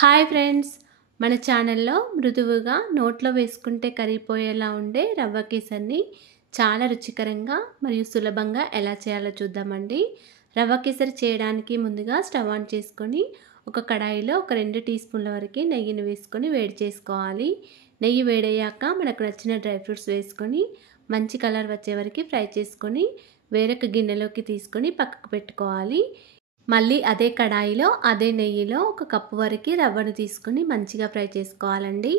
Hi friends, మన ఛానల్లో మృదువుగా నోట్లో వేసుకుంటే కరిగిపోయేలా ఉండే రవ్వ కేసరిని చాలా రుచికరంగా మరియు సులభంగా ఎలా చేయాలో చూద్దామండి. రవ్వ కేసరి చేయడానికి ముందుగా స్టవ్ ఆన్ చేసుకొని ఒక కడాయిలో ఒక 2 టీ స్పూన్ల వరకు నెయ్యిని వేసుకొని వేడి చేసుకోవాలి. నెయ్యి వేడయ్యాక మనకు నచ్చిన డ్రై ఫ్రూట్స్ వేసుకొని మంచి కలర్ వచ్చే వరకు ఫ్రై చేసుకొని వేరొక గిన్నెలోకి తీసుకొని పక్కకు పెట్టుకోవాలి. మళ్ళీ అదే కడాయిలో అదే నెయ్యిలో ఒక కప్పు వరకు రవ్వను తీసుకొని మంచిగా ఫ్రై చేసుకోవాలండి.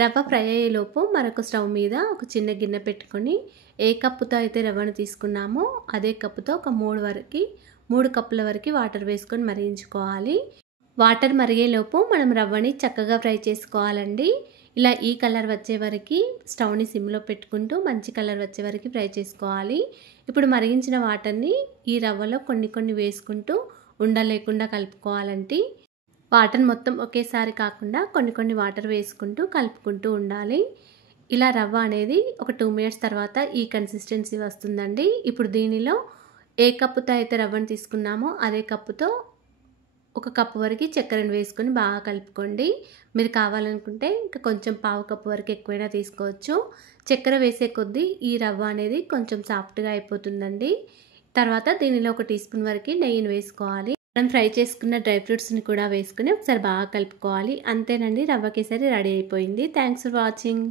రవ్వ ఫ్రై అయ్యేలోపు మరొక స్టవ్ మీద ఒక చిన్న గిన్నె పెట్టుకొని ఏ కప్పుతో అయితే రవ్వను తీసుకున్నామో అదే కప్పుతో ఒక 3 కప్పుల వరకు వాటర్ వేసుకొని మరిగించుకోవాలి. వాటర్ మరిగేలోపు మనం రవ్వని చక్కగా ఫ్రై చేసుకోవాలండి. ఇలా ఈ కలర్ వచ్చే వరకు స్టవ్ని సిమ్లో పెట్టుకుంటూ మంచి కలర్ వచ్చే వరకు ఫ్రై చేసుకోవాలి. ఇప్పుడు మరిగించిన వాటర్ని ఈ రవ్వలో కొన్ని వేసుకుంటూ ఉండలేకుండా కలుపుకోవాలండి. వాటర్ మొత్తం ఒకేసారి కాకుండా కొన్ని వాటర్ వేసుకుంటూ కలుపుకుంటూ ఉండాలి. ఇలా రవ్వ అనేది ఒక 2 మినిట్స్ తర్వాత ఈ కన్సిస్టెన్సీ వస్తుందండి. ఇప్పుడు దీనిలో ఏ కప్పుతో అయితే రవ్వను తీసుకున్నామో అదే కప్పుతో ఒక కప్పు వరకు చక్కెరను వేసుకొని బాగా కలుపుకోండి. మీరు కావాలనుకుంటే ఇంకా కొంచెం పావు కప్పు వరకు ఎక్కువైనా తీసుకోవచ్చు. చక్కెర వేసే కొద్దీ ఈ రవ్వ అనేది కొంచెం సాఫ్ట్గా అయిపోతుందండి. తర్వాత దీనిలో ఒక టీ స్పూన్ వరకు నెయ్యిని వేసుకోవాలి. మనం ఫ్రై చేసుకున్న డ్రై ఫ్రూట్స్ని కూడా వేసుకుని ఒకసారి బాగా కలుపుకోవాలి. అంతేనండి, రవ్వ కేసరి రెడీ అయిపోయింది. Thanks for watching.